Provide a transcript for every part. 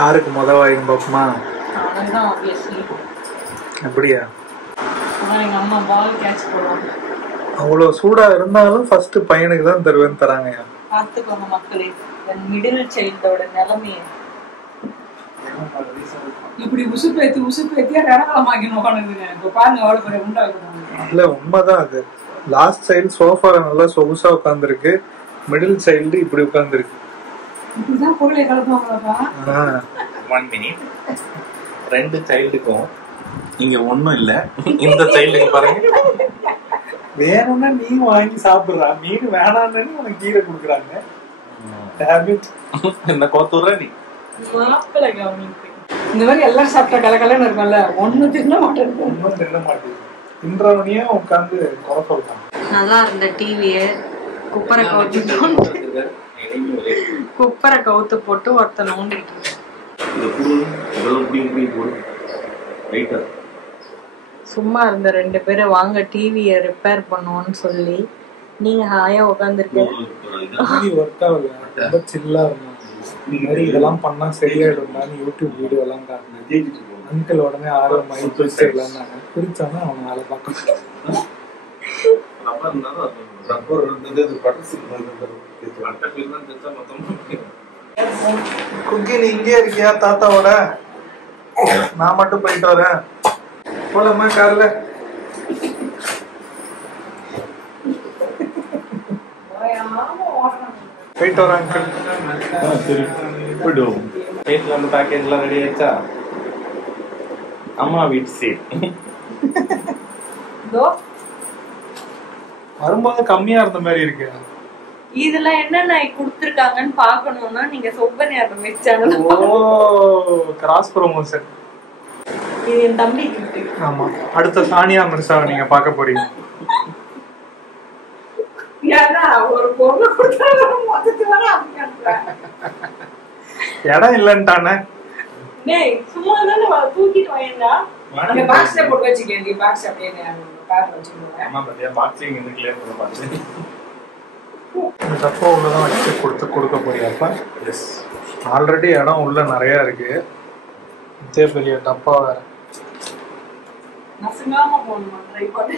யாருக்கு முத வாய்க்கும் பாப்பமா? அவன்தான் obviously. அப்படியா? எங்க அம்மா பால் கேட்ச் போடுவாங்க. அவ்வளோ சூடா இருந்தாலும் ஃபர்ஸ்ட் பையனுக்கு தான் தருவேன்னு தராங்க. பார்த்துக்கோங்க மக்களே, என் மிடில் சைல்டோட நிலைமைய. இப்படி உசுப்பேத்தியா ரணகலமாக்கினோங்க. இப்ப பாருங்க எவ்வளவு பெரிய உண்டாக்கணும். இல்ல உண்மைதான் அது. லாஸ்ட் சைல்டு சோஃபால நல்லா சொகுசா உட்காந்துருக்கு, மிடில் சைல்டு இப்படி உட்காந்துருக்கு. இப்படிதான் பொருளை கலப்பாங்களாப்பா? 1 minute. 2 சைல்டுக்கும் இங்க ஒண்ணும் இல்ல. இந்த சைல்டுக்கு பாருங்க. வேணும்னா நீ வாங்கி சாப்பிடுறா, மீன் வேணான்னு உனக்கு கீரை கொடுக்குறாங்க. என்ன கோத்துற நீ? மாப்பிள்ளை கவனிப்பு. இந்த மாதிரி எல்லாம் சாப்பிட்டா கலகலன்னு இருக்கும்ல, ஒண்ணும் தின்ன மாட்டேன். ஒன்னும் தின்ன மாட்டேங்குது. தின்றவனையே உட்காந்து குறை சொல்றான். நல்லா இருந்த டிவிய குப்பரை கவுத்து போட்டு ஒருத்தன் நோண்டிட்டு இருக்கான். சும்மா இருந்த 2 பேரை வாங்க டிவியை ரிப்பேர் பண்ணுவோன்னு சொல்லி நீங்க ஹாயா உட்காந்துருக்கீங்க. ஒர்க் ஆகல, ரொம்ப சில்லா இருந்தாங்க. இந்த மாதிரி இதெல்லாம் பண்ணா சரியாயிடும்டான்னு யூடியூப் வீடியோ எல்லாம் காட்டினேன். அங்கிள் உடனே ஆர்வமாயி பிரிச்சிடலான்னாங்க. பிரிச்சானா அவன் வேலை பார்க்க. குக்கி நீ இங்கே இருக்கியா தாத்தாவோட? நான் மட்டும் போயிட்டு வரேன். போலமா கார்ல? போயிட்டு வரேன் அங்கிள். சரி போய்டும். வீட்டுல வந்து பேக்கேஜ் எல்லாம் ரெடி ஆயிடுச்சா? அம்மா வீட்டு சீட் வரும்போது கம்மியா இருந்த மாதிரி இருக்கு. இதுல என்னென்ன குடுத்திருக்காங்கன்னு பாக்கணும்னா நீங்க சொப்பனியாரம் வச்சாங்க. ஓ, கிராஸ் ப்ரோமோஷன். இது என் தம்பி கிட்ட. ஆமா, அடுத்த சானியா மிர்சாவை நீங்க பார்க்க போறீங்க. ஏன்னா ஒரு பொண்ணு கொடுத்தாங்க மொத்தத்து வர அப்படிங்கற. இடம் இல்லன்ட்டானே. டேய் சும்மா தான தூக்கிட்டு வாயேடா. அந்த பாக்ஸ்ல போட்டு வச்சிருக்கேன். பாக்ஸ் அப்படியே கார்ல வச்சிருக்கேன். அம்மா பத்தியா பாக்ஸிங் இந்த கிளியர் பண்ண பாத்து. இந்த டப்பா உள்ளதான் வச்சு கொடுக்க போறியாப்பா? எஸ். ஆல்ரெடி இடம் உள்ள நிறைய இருக்கு. இதே பெரிய டப்பா வேற. நசங்காம போணுமா ட்ரை பண்ணு.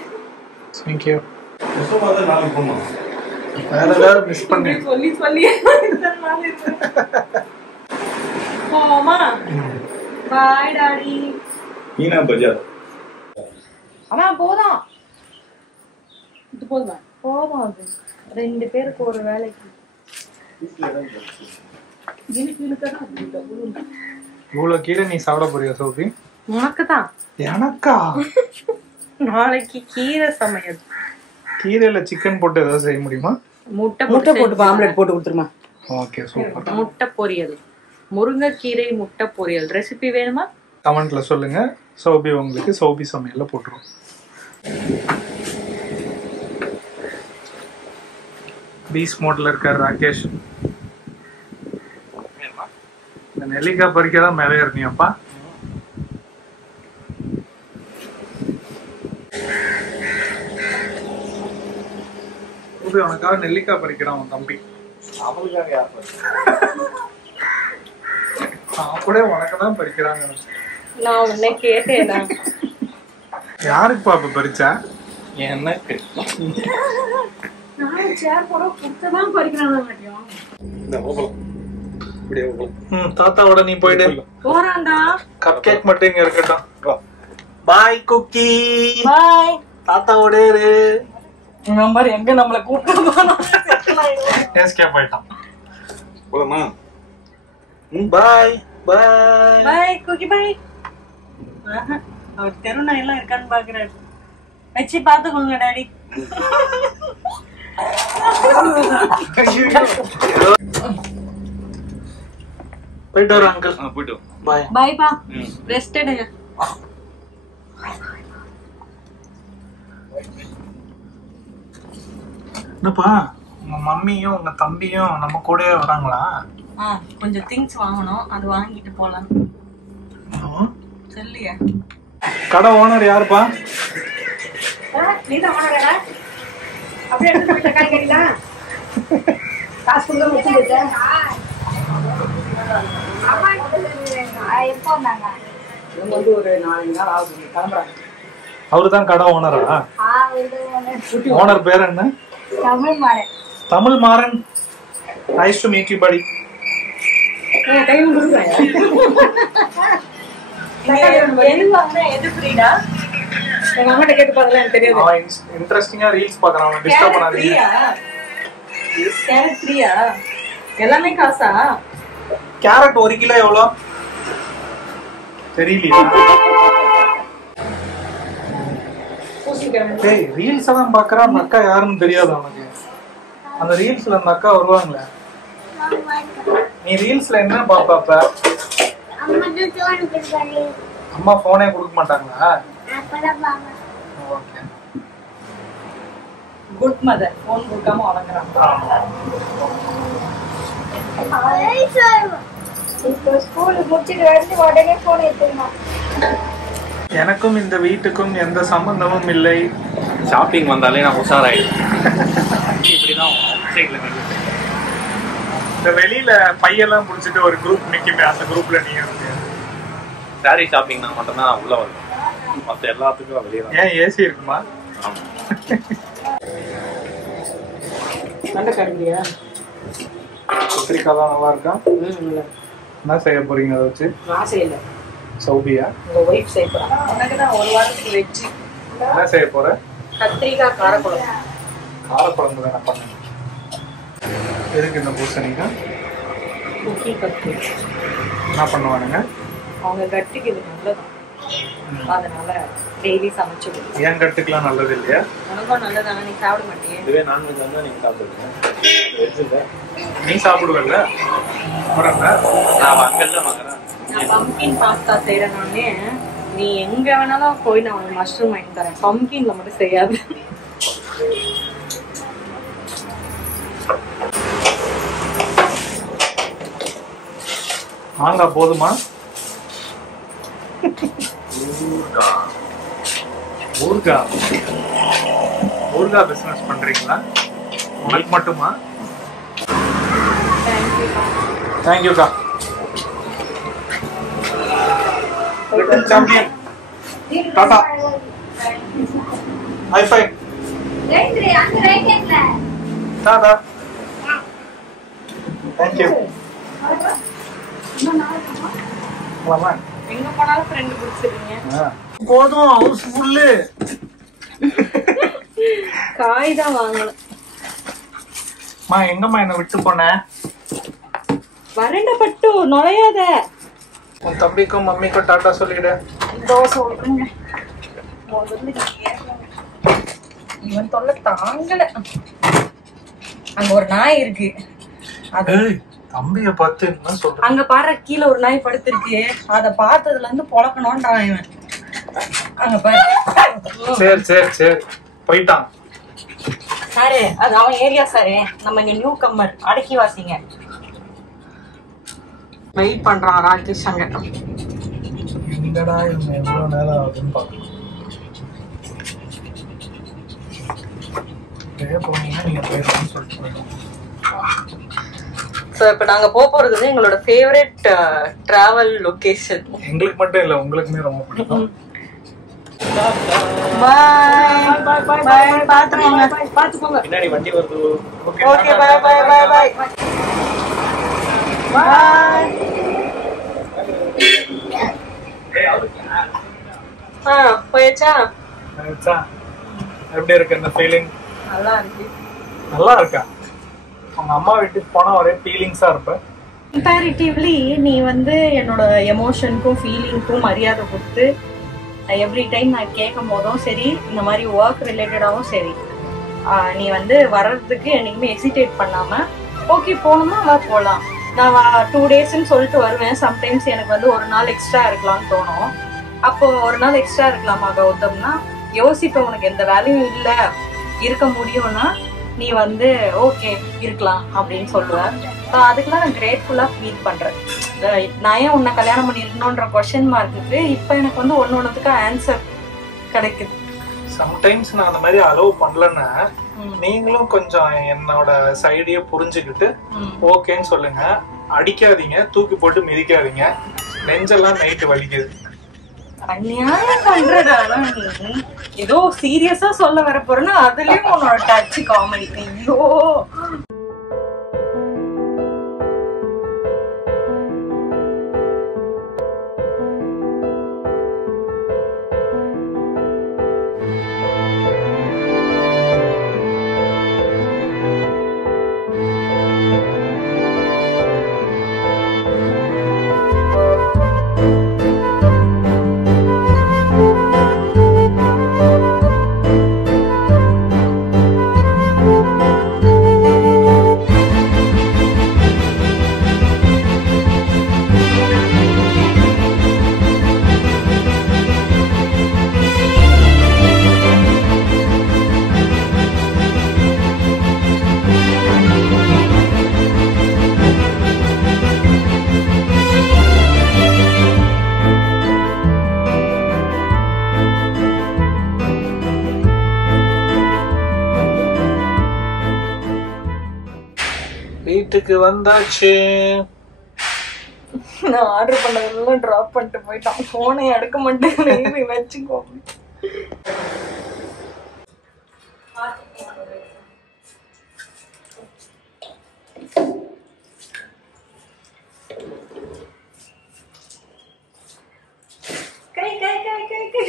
Thank you. முசோபாத நாளைக்கு போணும். வேற ஏதாவது மிஸ் பண்ணி சொல்லி இத்தனை நாள் இருக்கு. போமா. Bye daddy. மீனா பஜார். அம்மா போதும். இது போதுமா? போதும் அது. 2 பேருக்கு ஒரு வேலைக்கு. இவ்வளவு கீரை நீ சாப்பிட போறியா சோபி? உனக்கு தான். எனக்கா? நாளைக்கு கீரை சமையல். கீரையில சிக்கன் போட்டு ஏதாவது செய்ய முடியுமா? முட்டை போட்டு ஆம்லெட் போட்டு கொடுத்துருமா? Okay, super. முட்டை பொரியல், முருங்கைக்கீரை முட்டை பொரியல் ரெசிபி வேணுமா? கமெண்ட்ல சொல்லுங்க. சோபி உங்களுக்கு சோபி சமையல்ல போட்டுருவோம். பீஸ் மோட்ல இருக்கார் ராகேஷ். இந்த நெல்லிக்காய் பறிக்க தான் மேலே ஏறினியாப்பா? சோபி உனக்காக நெல்லிக்காய் பறிக்கிறான் உன் தம்பி. அவளுக்காக யார்? அப்படியே உனக்கு தான் பறிக்கிறாங்க. நான் உன்னை கேட்டேனா? யாருக்கு பாப்பா பறிச்சா? எனக்கு. நான் சேர் போட குடுத்ததான் பறிக்கறானே மாட்டியோம். இந்த ஓபலம். இப்படியே ஓபலம். தாத்தாவோட நீ போயிடு. போறான்டா. கப் கேக் மட்டும் இங்க இருக்கட்டும். பாய் குக்கி. பாய். தாத்தாவோட இரு. நம்பர் எங்க நம்மள கூப்பிடுறானோ. எஸ்கேப் ஆயிட்டான். போலாமா? பாய் பாய். பாய் குக்கி பாய். அவர் தெருநாய் எல்லாம் இருக்கான்னு பாக்குறாரு. வச்சு பாத்துக்கோங்க டாடி. போயிட்டு வர அங்கிள். போயிட்டு பாய். பாய் பா. ரெஸ்ட் எடுங்க. என்னப்பா உங்க மம்மியும் உங்க தம்பியும் நம்ம கூடயே வராங்களா? கொஞ்சம் திங்ஸ் வாங்கணும், அது வாங்கிட்டு போலாம். சொல்லியா? கடை ஓனர் யாருப்பா? நீதான் ஓனரா? அப்படியே எடுத்து போயிட்ட காய்கறிலாம். காசு கொடுக்க வச்சு போயிட்டேன். எப்போ வந்தாங்க? இவங்க வந்து ஒரு 4 நாள் ஆகுது கிளம்புறாங்க. அவருதான் கடை ஓனரா? ஓனர் பேர் என்ன? Tamil Maran. Tamil Maran. Nice to meet you படி. டைம் கொடுக்குறாங்க. எது வாங்கினா எது ஃப்ரீடா? எங்க அம்மாட்ட கேட்டு பார்த்தல எனக்கு தெரியாது. அவன் இன்ட்ரஸ்டிங்கா ரீல்ஸ் பார்க்கறான். அவன் டிஸ்டர்ப் பண்ணாதீங்க. கேரட் ஃப்ரீயா? எல்லாமே காசா? கேரட் 1 கிலோ எவ்வளோ? தெரியலையா? டேய் ரீல்ஸ் எல்லாம் பார்க்கறான். அந்த அக்கா யாருன்னு தெரியாது அவனுக்கு. அந்த ரீல்ஸ்ல அந்த அக்கா வருவாங்களே. நீ ரீல்ஸ்ல என்ன பாப்ப? அம்மா போனே கொடுக்க மாட்டாங்களா? ஓகே. Good mother. போன் கொடுக்காம வளர்க்குறாங்க. இப்போ ஸ்கூல் முடிச்சிட்டு வந்து உடனே போன் எடுத்துக்கணும். எனக்கும் இந்த வீட்டுக்கும் எந்த சம்பந்தமும் இல்லை. ஷாப்பிங் வந்தாலே நான் உஷாராயிடுவேன். இப்படிதான் சைட்ல நின்றுட்டு இந்த வெளியில பையெல்லாம் புடிச்சிட்டு ஒரு குரூப் நிக்குமே, அந்த குரூப்ல நீ சாரி ஷாப்பிங்னா மட்டும்தான் நான் உள்ள வருவேன். மற்ற எல்லாத்துக்கும் வெளியே தான். ஏன் ஏசி இருக்குமா? ஆமா. நல்ல கருவியா? கத்திரிக்காய் தான் நல்லா இருக்கா? என்ன செய்ய போறீங்க அதை வச்சு? நான் செய்யல. சௌபியா? உங்க ஒய்ஃப் செய்ய போறாங்க. உனக்கு தான் ஒரு வாரத்துக்கு வெஜ். என்ன செய்ய போற? கத்திரிக்காய் காரக்குழம்பு. காரக்குழம்பு தானே பண்ணுங்க. எதுக்கு இந்த பூசணிக்கா? குக்கிங் கத்து. என்ன பண்ணுவானுங்க? அவங்க கட்டிக்கு இது நல்லதான். அதனால டெய்லி சமைச்சு கொடுத்து. ஏன் கட்டுக்கலாம் நல்லது இல்லையா? உனக்கும் நல்லதானே, நீ சாப்பிட மாட்டியே. இதுவே நான்வெஜ் வந்தா நீங்க சாப்பிடுவீங்க. வெஜ் இல்ல. நீ சாப்பிடுவல்ல? நான் அங்கெல்லாம் வாங்குறேன். நான் பம்கின் பாஸ்தா செய்யறேனாலே நீ எங்க வேணாலும் போய் நான் உனக்கு மஷ்ரூம் வாங்கி தரேன். பம்கின்ல மட்டும் செய்யாது. மாங்காய் போதுமா? ஊர்காய் பிசினஸ் பண்றீங்களா? உனக்கு மட்டுமா? தேங்க்யூக்கா. Champion tata hi fi tata thank you. எங்க போனாலும் ஃப்ரெண்ட் பிடிச்சிருக்கீங்க. போதும் ஹவுஸ் ஃபுல்லு. காய் தான் வாங்கணும். மா எங்கம்மா என்ன விட்டு போன? வரண்ட பட்டு நுழையாத. உன் தம்பிக்கும் மம்மிக்கும் டாட்டா சொல்லிடு. தோசை விட்டுருங்க. இவன் தொல்லை தாங்கல. அங்க ஒரு நாய் இருக்கு. அது தம்பிய பார்த்து என்ன சொல்ற? அங்க பாரு கீழே ஒரு நாய் படுத்திருக்கு. அத பார்த்ததுல இருந்து பொழக்கணும்ன்றான் இவன். அங்க பாரு. சரி சரி சரி போயிட்டான் சாரு. அது அவன் ஏரியா சாரு. நம்ம இங்க நியூ கம்மர் அடக்கி வாசிங்க. வெயிட் பண்றான் ராகேஷ் அங்க. எங்கடா இவங்க எவ்வளவு நேரம் ஆகுதுன்னு பாக்கணும். போனீங்கன்னா நீங்க போயிடலாம்னு சொல்லிட்டு போயிடலாம். சோ இப்ப நாங்க போறது வந்து எங்களோட ஃபேவரட் டிராவல் லொகேஷன். எங்களுக்கு மட்டும் இல்ல, உங்களுக்குமே ரொம்ப பிடிக்கும். பாய் பாய் பாய். பாத்துக்கோங்க பாத்துக்கோங்க. பின்னாடி வண்டி வருது. ஓகே பாய் பாய் பாய் பாய் பாய். போயாச்சா? எப்படி இருக்கு இந்த ஃபீலிங்? நல்லா இருக்கு. நல்லா இருக்கா? அவங்க அம்மா வீட்டுக்கு போனா ஒரே ஃபீலிங்ஸா இருப்ப. கம்பேரிட்டிவ்லி நீ வந்து என்னோட எமோஷனுக்கும் ஃபீலிங்க்கும் மரியாதை கொடுத்து எவ்ரி டைம் நான் கேட்கும் போதும் சரி, இந்த மாதிரி ஒர்க் ரிலேட்டடாகவும் சரி, நீ வந்து வர்றதுக்கு என்னைக்குமே எக்ஸிடேட் பண்ணாம ஓகே போகணுமா வா போகலாம். நான் 2 டேஸ்ன்னு சொல்லிட்டு வருவேன். சம்டைம்ஸ் எனக்கு வந்து ஒரு நாள் எக்ஸ்ட்ரா இருக்கலாம்னு தோணும். அப்போ ஒரு நாள் எக்ஸ்ட்ரா இருக்கலாமா கௌதம்னா யோசிப்பேன். உனக்கு எந்த வேலையும் இல்லை, இருக்க முடியும்னா நீ வந்து ஓகே இருக்கலாம் அப்படின்னு சொல்லுவேன். அதுக்கெல்லாம் நான் கிரேட்ஃபுல்லா ஃபீல் பண்றேன். நான் ஏன் உன்னை கல்யாணம் பண்ணிருக்கணும்ன்ற கொஸ்டின் மார்க்குக்கு இப்ப எனக்கு வந்து ஒன்னொன்னுக்கு ஆன்சர் கிடைக்குது. சம்டைம்ஸ் நான் அந்த மாதிரி அலோவ் பண்ணலன்னா நீங்களும் கொஞ்சம் என்னோட சைடையே புரிஞ்சுக்கிட்டு ஓகேன்னு சொல்லுங்க. அடிக்காதீங்க, தூக்கி போட்டு மிதிக்காதீங்க, நெஞ்செல்லாம் நைட்டு வலிக்குது. அநியாயம் பண்றடா நீ. ஏதோ சீரியஸா சொல்ல வர போறேன்னா அதுலயும் உன்னோட டச் காமெடி. ஐயோ வீட்டுக்கு வந்தாச்சு. நான் ஆர்டர் பண்ணதெல்லாம் டிராப் பண்ணிட்டு போயிட்டான். போனை எடுக்க மாட்டேன், வச்சுக்கோ. கை கை கை கை கை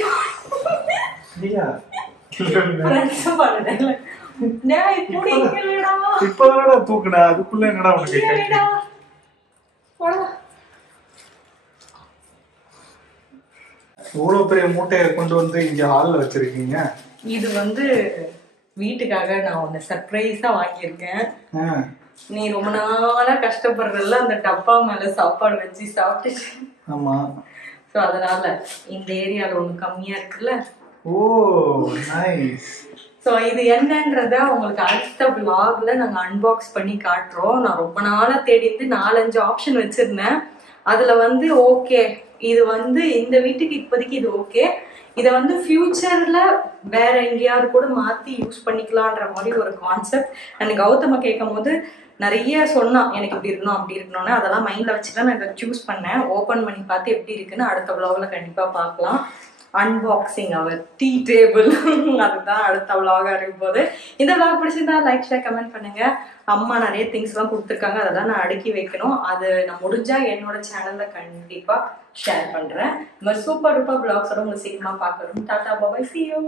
இப்பதானடா தூக்குன, அதுக்குள்ள என்னடா உனக்கு இவ்வளவு பெரிய மூட்டையை கொண்டு வந்து இங்க ஹால்ல வச்சிருக்கீங்க? இது வந்து வீட்டுக்காக நான் உன்னை சர்ப்ரைஸா வாங்கியிருக்கேன். நீ ரொம்ப நாளா கஷ்டப்படுறல அந்த டப்பா மேல சாப்பாடு வச்சு சாப்பிட்டு. ஆமா. சோ அதனால இந்த ஏரியால ஒண்ணு கம்மியா இருக்குல்ல. ஓ நைஸ். சோ இது என்னன்றத உங்களுக்கு அடுத்த vlogல நாங்க அன்பாக்ஸ் பண்ணி காட்டுறோம். நான் ரொம்ப நாளா தேடி இருந்து 4-5 ஆப்ஷன் வச்சிருந்தேன். அதுல வந்து ஓகே இது வந்து இந்த வீட்டுக்கு இப்போதைக்கு இது ஓகே, இதை வந்து ஃபியூச்சர்ல வேற எங்கேயாவது கூட மாத்தி யூஸ் பண்ணிக்கலான்ற மாதிரி ஒரு கான்செப்ட். எனக்கு கௌதம கேட்கும் போது நிறைய சொன்னா எனக்கு இப்படி இருக்கணும் அப்படி இருக்கணும்னு, அதெல்லாம் மைண்ட்ல வச்சுதான் நான் இதை சூஸ் பண்ணேன். ஓபன் பண்ணி பார்த்து எப்படி இருக்குன்னு அடுத்த vlogல கண்டிப்பா பார்க்கலாம். அன்பாக்சிங் அவர் டீ டேபிள் அதுதான் அடுத்த vlog இருக்கும் போது. இந்த vlog பிடிச்சிருந்தா லைக் ஷேர் கமெண்ட் பண்ணுங்க. அம்மா நிறைய திங்ஸ் எல்லாம் கொடுத்துருக்காங்க, அதெல்லாம் நான் அடுக்கி வைக்கணும். அது நான் முடிஞ்சா என்னோட சேனல்ல கண்டிப்பா ஷேர் பண்றேன். இந்த மாதிரி சூப்பர் டூப்பர் vlogsோட உங்களை சீக்கிரமா பார்க்கணும். டாடா பாய், see you.